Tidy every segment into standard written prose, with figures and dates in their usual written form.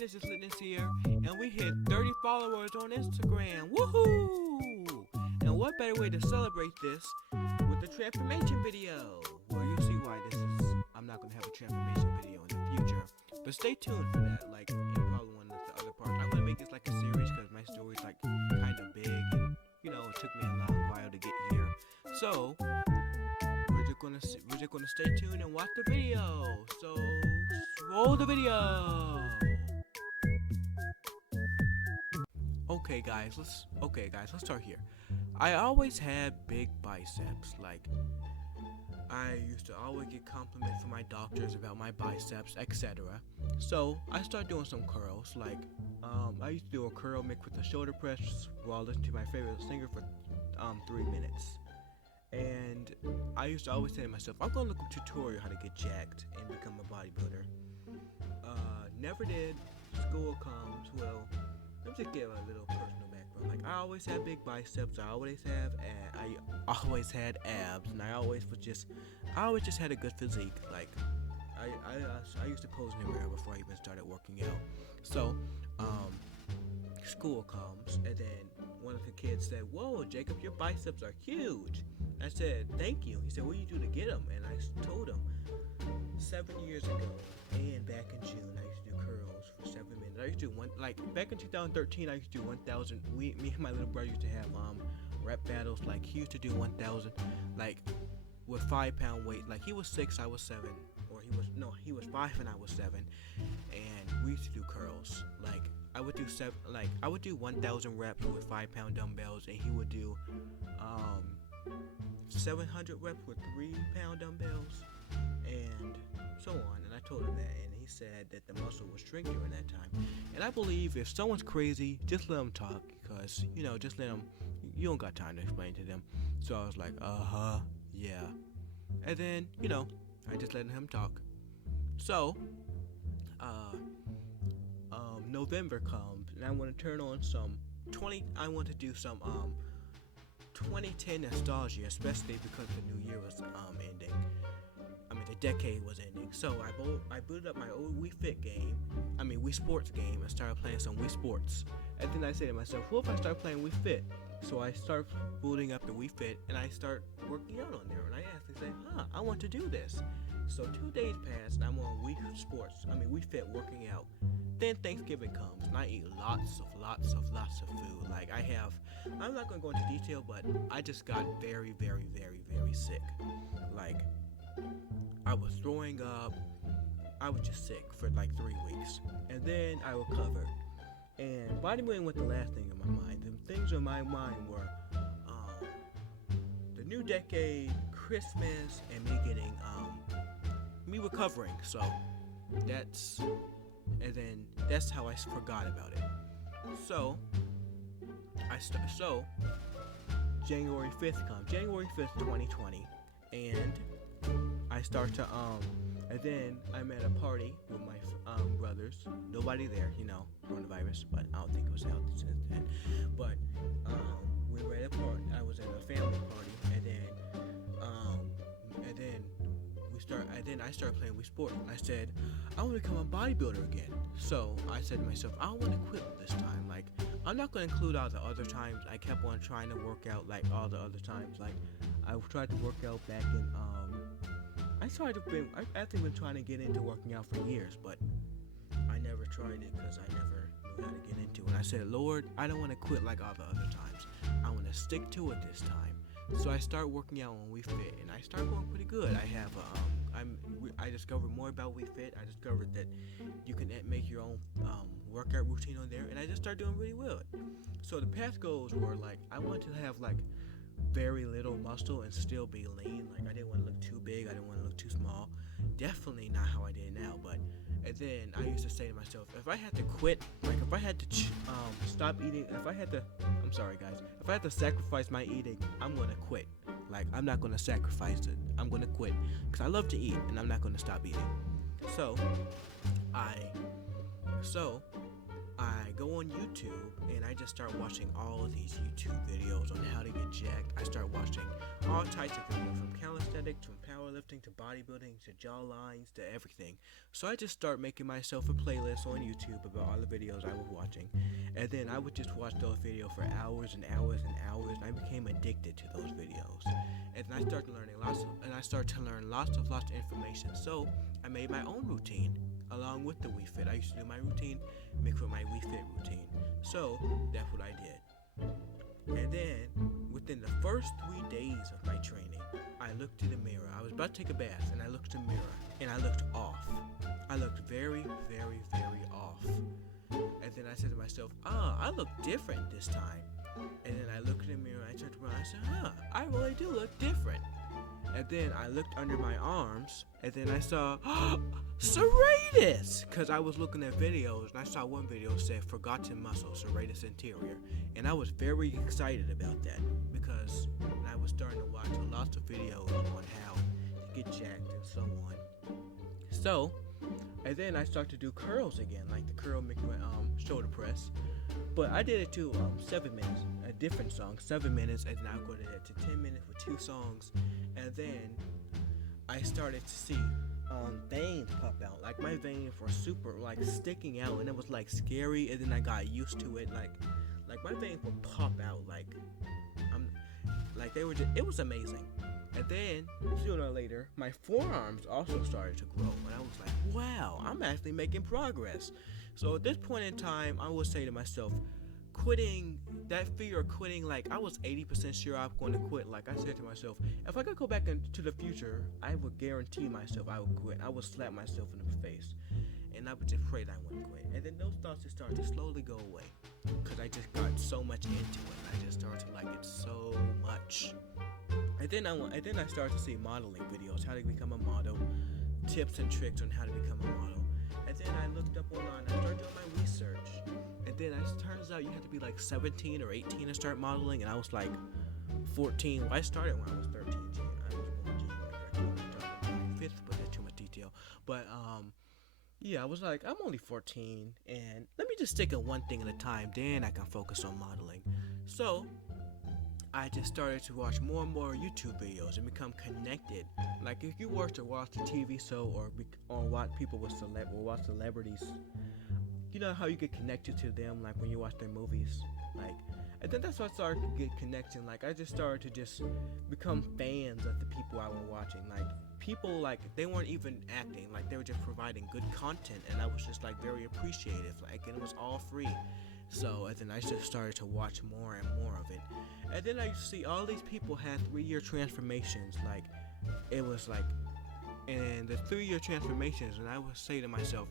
this is Litness here, and we hit 30 followers on Instagram. Woohoo! And what better way to celebrate this with the transformation video? Well, you'll see why I'm not going to have a transformation video in the future, but stay tuned for that, like in probably one of the other parts. I'm going to make this like a series because my story's like kind of big, and it took me a long while to get here. So, we're just gonna stay tuned and watch the video. So roll the video. Okay guys, let's start here. I always had big biceps. Like, I used to always get compliments from my doctors about my biceps, etc. So I started doing some curls. Like, I used to do a curl mix with a shoulder press while listening to my favorite singer for 3 minutes. And I used to always say to myself, I'm gonna look up a tutorial how to get jacked and become a bodybuilder. Never did. School comes. Well, let me just give a little personal background. Like, I always had big biceps. I always had abs, and I always just had a good physique. Like, I used to pose in the mirror before I even started working out. So, school comes, and then one of the kids said, "Whoa, Jacob, your biceps are huge." I said, "Thank you." He said, "What do you do to get them?" And I told him, 7 years ago, and back in June, I used to do curls for 7 minutes. I used to do back in 2013, I used to do 1,000. Me and my little brother used to have rep battles. Like, he used to do 1,000, like, with 5-pound weight. Like, he was 6, I was 7, or he was 5 and I was 7, and we used to do curls. Like, I would do 1,000 reps with 5-pound dumbbells, and he would do 700 reps with 3-pound dumbbells, and so on. And I told him that, and he said that the muscle was shrinking during that time. And I believe if someone's crazy, just let them talk, because just let them. You don't got time to explain to them. So I was like, yeah. And then I just let him talk. So November comes, and I want to turn on some 2010 nostalgia, especially because the new year was ending. The decade was ending. So I booted up my old Wii Fit game, Wii Sports game, and started playing some Wii Sports. And then I said to myself, what if I start playing Wii Fit? So I start booting up the Wii Fit, and I start working out on there. And I actually say, I want to do this. So 2 days pass, and I'm on Wii Fit working out. Then Thanksgiving comes, and I eat lots of food. Like, I'm not going to go into detail, but I just got very, very, very, very sick. Like, I was throwing up. I was just sick for like 3 weeks. And then I recovered. And bodybuilding was the last thing in my mind. The things in my mind were the new decade, Christmas, and me recovering. So that's how I forgot about it. So January 5th comes, January 5th, 2020, and I start to and then I'm at a party with my brothers. Nobody there, coronavirus, but I don't think it was out since then. But we were at a party. I was at a family party, and then I started playing Wii Sport. And I said, I want to become a bodybuilder again. So I said to myself, I don't want to quit this time. Like, I'm not going to include all the other times. I kept on trying to work out like all the other times. Like, I tried to work out back in I've actually been trying to get into working out for years, but I never tried it because I never knew how to get into it. I said, Lord, I don't want to quit like all the other times. I want to stick to it this time. So I started working out on Wii Fit, and I started going pretty good. I discovered more about Wii Fit. I discovered that you can make your own workout routine on there, and I just started doing really well. So the past goals were like, I wanted to have like very little muscle and still be lean. Like, I didn't want to look too big, I didn't want to look too small. Definitely not how I did now. But and then I used to say to myself, if I had to quit, like if I had to stop eating, if I had to sacrifice my eating, I'm gonna quit. Like, I'm not gonna sacrifice it, I'm gonna quit, because I love to eat and I'm not gonna stop eating. So I go on YouTube and I just start watching all of these YouTube videos on how to get jacked. I start watching all types of videos, from calisthenics, from powerlifting to bodybuilding to jaw lines to everything. So I just start making myself a playlist on YouTube about all the videos I was watching, and then I would just watch those videos for hours and hours and hours, and I became addicted to those videos. And then I started learning to learn lots of information. So I made my own routine along with the Wii Fit. I used to do my routine mixed with my Wii Fit routine. So that's what I did. And then within the first 3 days of my training, I looked in the mirror. I was about to take a bath, and I looked in the mirror, and I looked off. I looked very, very, very off. And then I said to myself, I look different this time. And then I looked in the mirror, I turned around, I said, I really do look different. And then I looked under my arms, and then I saw, serratus! Because I was looking at videos, and I saw one video said, forgotten muscle, serratus anterior. And I was very excited about that, because I was starting to watch lots of videos on how to get jacked and so on. So, and then I started to do curls again, like the curl shoulder press. But I did it to 7 minutes, a different song, 7 minutes, and then I go to 10 minutes with 2 songs. And then I started to see veins pop out. Like my veins were super sticking out, and it was scary. And then I got used to it. Like my veins would pop out. They were it was amazing. And then sooner or later, my forearms also started to grow, and I was like, wow, I'm actually making progress. So at this point in time, I would say to myself, quitting, that fear of quitting, I was 80% sure I was going to quit. Like I said to myself, if I could go back into the future, I would guarantee myself I would quit. I would slap myself in the face, and I would just pray that I wouldn't quit. And then those thoughts just started to slowly go away, because I just got so much into it. I just started to like it so much. And then I started to see modeling videos, how to become a model, tips and tricks on how to become a model. And then I looked up online, I started doing my research. And then it turns out you have to be 17 or 18 to start modeling, and I was 14. Well, I started when I was 13, June. I was born June like that. I started on my 5th, but that's too much detail. But yeah, I was I'm only 14, and let me just stick at one thing at a time, then I can focus on modeling. So I just started to watch more and more YouTube videos and become connected. Like if you were to watch a TV show or watch people with watch celebrities, you know how you get connected to them, like when you watch their movies. And then that's why I started to get connection. I just started to just become fans of the people I was watching. People they weren't even acting, they were just providing good content, and I was just very appreciative. And it was all free. So, and then I just started to watch more and more of it. And then I used to see all these people had 3-year transformations. It was and the 3-year transformations, and I would say to myself,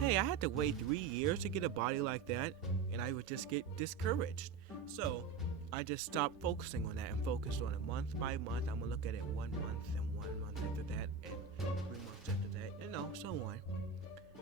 hey, I had to wait 3 years to get a body like that, and I would just get discouraged. So, I just stopped focusing on that and focused on it month by month. I'm gonna look at it 1 month and 1 month after that, and 3 months after that, and so on.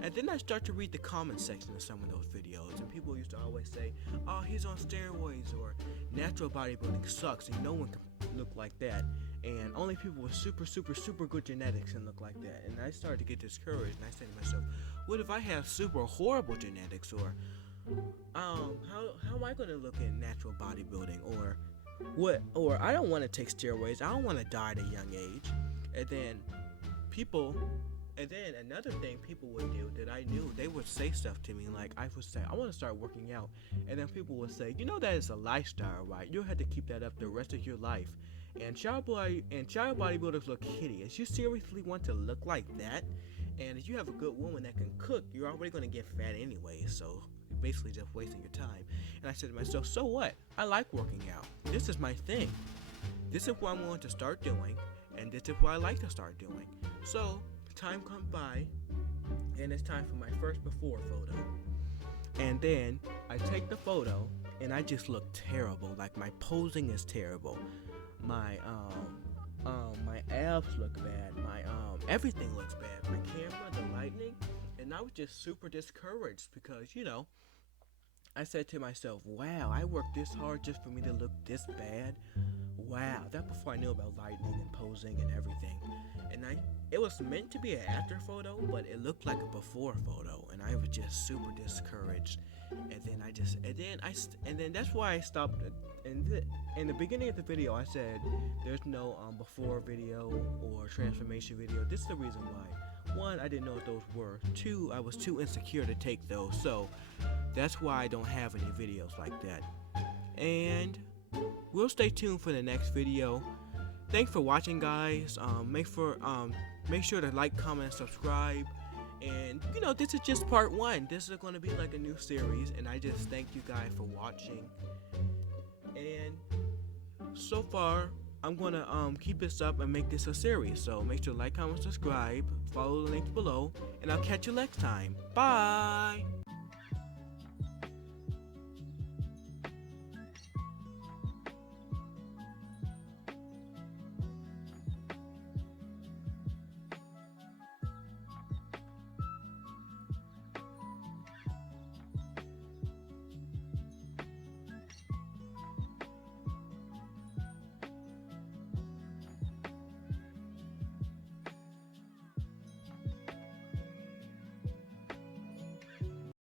And then I start to read the comment section of some of those videos, and people used to always say, oh, he's on steroids, or natural bodybuilding sucks, and no one can look like that, and only people with super, super, super good genetics can look like that. And I started to get discouraged, and I said to myself, what if I have super horrible genetics, or how am I going to look at natural bodybuilding, or I don't want to take steroids, I don't want to die at a young age. And then another thing people would do that I knew, they would say stuff to me I would say, I want to start working out. And then people would say, that is a lifestyle, right? You'll have to keep that up the rest of your life. And child bodybuilders look hideous. You seriously want to look like that? And if you have a good woman that can cook, you're already going to get fat anyway. So you're basically just wasting your time. And I said to myself, so what? I like working out. This is my thing. This is what I'm going to start doing. And this is what I like to start doing. So time comes by, and it's time for my first before photo. And then I take the photo, and I just look terrible. My posing is terrible. My abs look bad. My everything looks bad. My camera, the lighting, and I was just super discouraged because I said to myself, wow, I worked this hard just for me to look this bad. wow, that before I knew about lighting and posing and everything. And it was meant to be an after photo, but it looked like a before photo, and I was just super discouraged. And then that's why I stopped. In the beginning of the video, I said there's no before video or transformation video. This is the reason why. One, I didn't know what those were. Two, I was too insecure to take those, so that's why I don't have any videos like that. And we'll stay tuned for the next video. Thanks for watching, guys. Make sure to like, comment, and subscribe. And this is just part 1. This is going to be like a new series, and I just thank you guys for watching. And so far, I'm gonna keep this up and make this a series. So make sure to like, comment, subscribe, follow the links below, and I'll catch you next time. Bye.